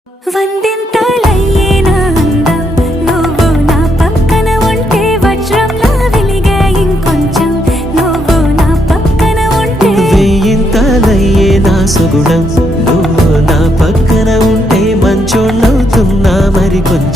వందింతలయ్యేనా అందం నువ్వు నా పక్కన ఉంటే వజ్రంలా వెలిగే ఇంకొంచెం నువ్వు నా పక్కన ఉంటే వేయింతలయ్యేనా సుగుణం నువ్వు నా పక్కన ఉంటే మంచోళ్ళవుతున్నా మరి కొంచెం